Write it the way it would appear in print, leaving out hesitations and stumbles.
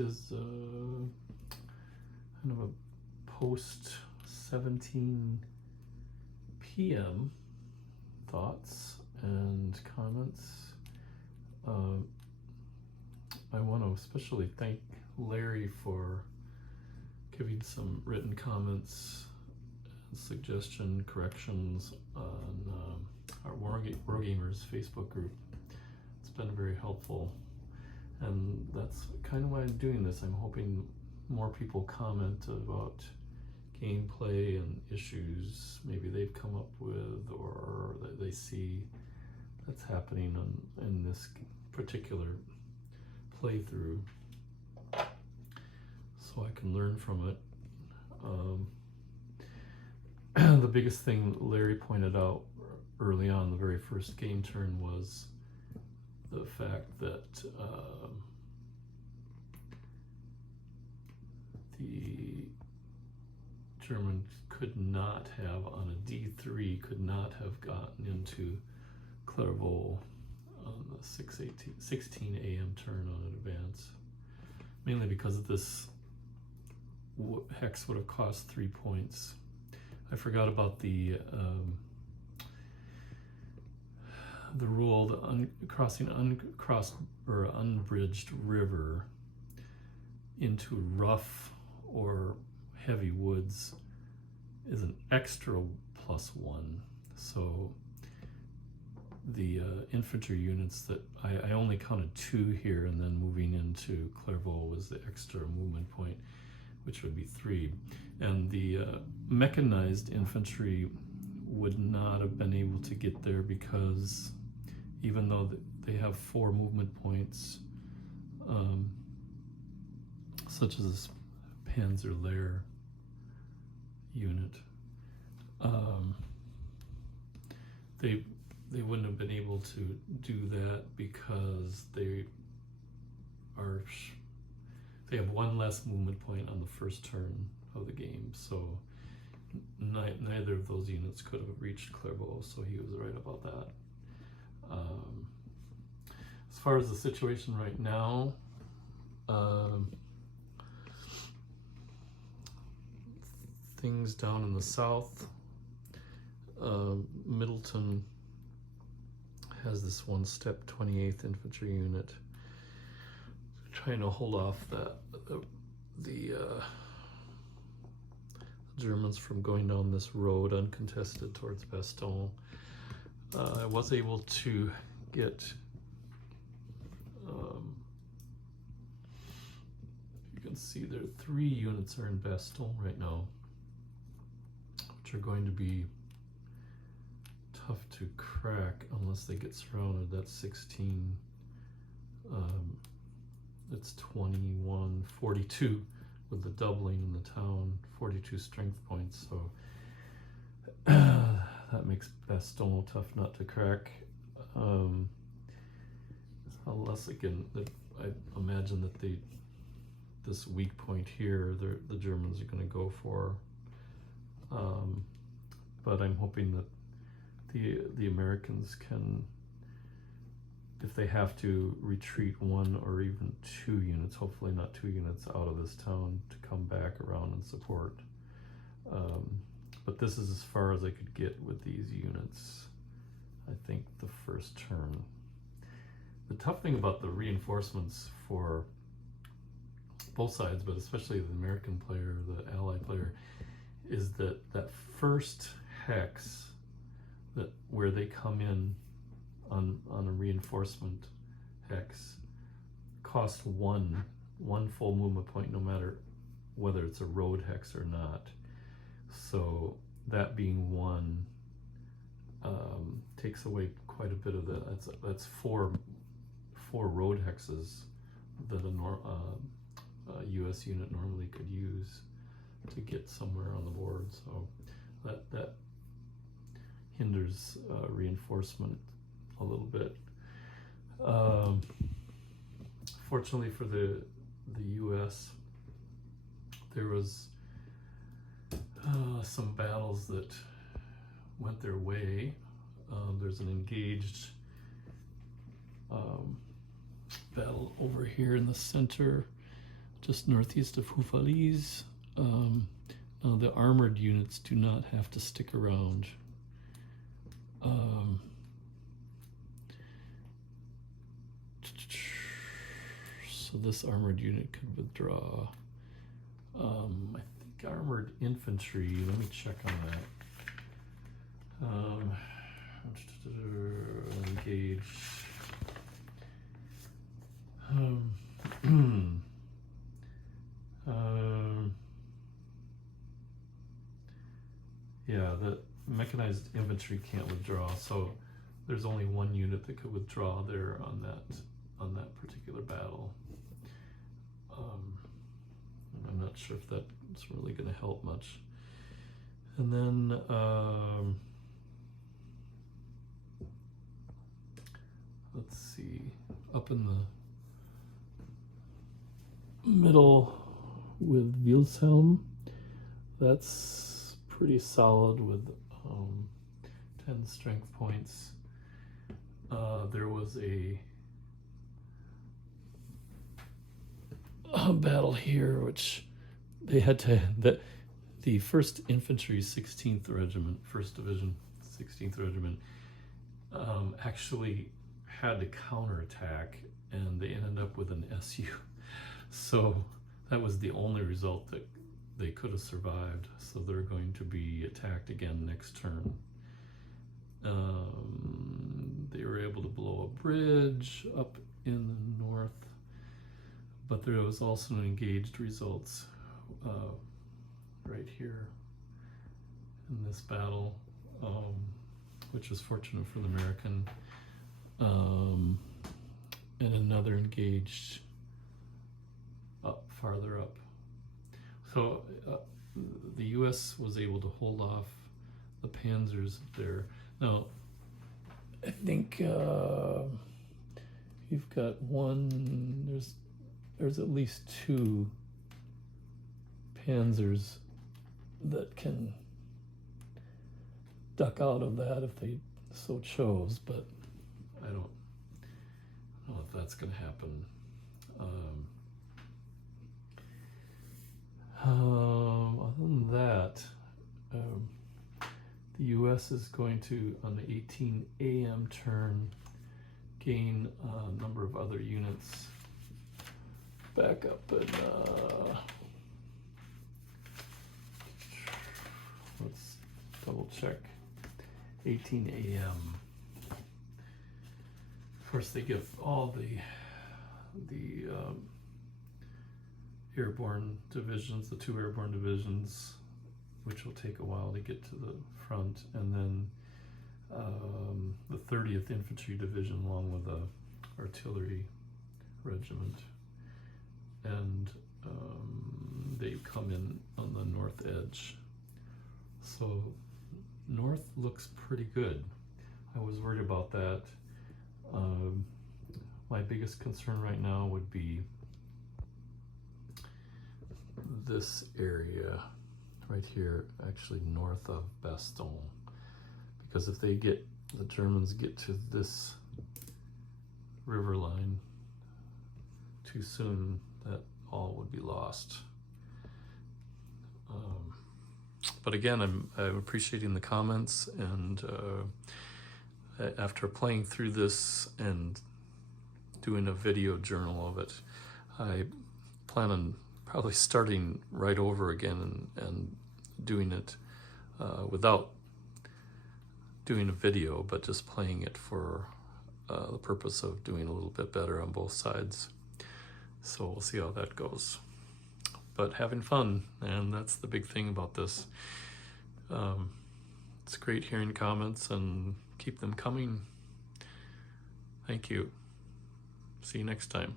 is kind of a post 17 p.m. thoughts and comments. I want to especially thank Larry for giving some written comments, suggestion, corrections on our Wargamers Facebook group. It's been very helpful, and that's kind of why I'm doing this. I'm hoping more people comment about gameplay and issues maybe they've come up with or that they see that's happening in this particular playthrough, so I can learn from it. The biggest thing Larry pointed out early on, the very first game turn, was the fact that the Germans could not have, on a D3, could not have gotten into Clairvaux on the 16 a.m. turn on an advance, mainly because this hex would have cost 3 points. I forgot about the rule that crossing uncrossed or unbridged river into rough or heavy woods is an extra +1. So the infantry units that I only counted 2 here, and then moving into Clairvaux was the extra movement point, which would be 3. And the mechanized infantry would not have been able to get there because even though they have 4 movement points, such as this Panzer Lehr unit, they wouldn't have been able to do that because they have 1 less movement point on the first turn of the game, so neither of those units could have reached Clairvaux, so he was right about that. As far as the situation right now, things down in the south, Middleton has this 1-step 28th Infantry unit trying to hold off the Germans from going down this road uncontested towards Bastogne. I was able to get, you can see there 3 units are in Bastogne right now, which are going to be tough to crack unless they get surrounded. That's 16, it's 21, 42 with the doubling in the town, 42 strength points, so that makes Bastogne tough not to crack. Unless, again, I imagine that this weak point here, the Germans are going to go for. But I'm hoping that the Americans can, if they have to, retreat 1 or even 2 units, hopefully not 2 units, out of this town to come back around and support. But this is as far as I could get with these units, I think, the first turn. The tough thing about the reinforcements for both sides, but especially the American player, the Allied player, is that first hex, where they come in on a reinforcement hex, cost one full movement point, no matter whether it's a road hex or not. So that being 1 takes away quite a bit of that's 4 road hexes that a U.S. unit normally could use to get somewhere on the board. So that hinders reinforcement a little bit. Fortunately for the U.S., there was some battles that went their way. There's an engaged battle over here in the center just northeast of Houffalize. Now the armored units do not have to stick around. So this armored unit could withdraw. I think armored infantry, let me check on that. Engage. Yeah, the mechanized infantry can't withdraw, so there's only one unit that could withdraw there on that particular battle. I'm not sure if that's really going to help much. And then let's see, up in the middle with Wilshelm, that's pretty solid with 10 strength points. There was a battle here which they had to, the 1st Infantry 16th Regiment, 1st Division, 16th Regiment, actually had to counterattack, and they ended up with an SU. So that was the only result that they could have survived. So they're going to be attacked again next turn. They were able to blow a bridge up in the north, but there was also an engaged results right here in this battle, which was fortunate for the American, and another engaged up farther up. So the US was able to hold off the panzers there. Now I think you've got one, there's at least 2 panzers that can duck out of that if they so chose, but I don't know if that's going to happen. Other than that, the US is going to, on the 18 a.m. turn, gain a number of other units back up, and let's double check. 18 a.m. Of course, they give all the airborne divisions, the 2 airborne divisions, which will take a while to get to the front, and then the 30th Infantry Division along with the artillery regiment, and they come in on the north edge. So north looks pretty good. I was worried about that. My biggest concern right now would be this area right here, actually north of Bastogne, because if the Germans get to this river line too soon, that all would be lost. But again, I'm appreciating the comments, and after playing through this and doing a video journal of it, I plan on probably starting right over again and doing it without doing a video, but just playing it for the purpose of doing a little bit better on both sides. So we'll see how that goes. But having fun, and that's the big thing about this. It's great hearing comments, and keep them coming. Thank you. See you next time.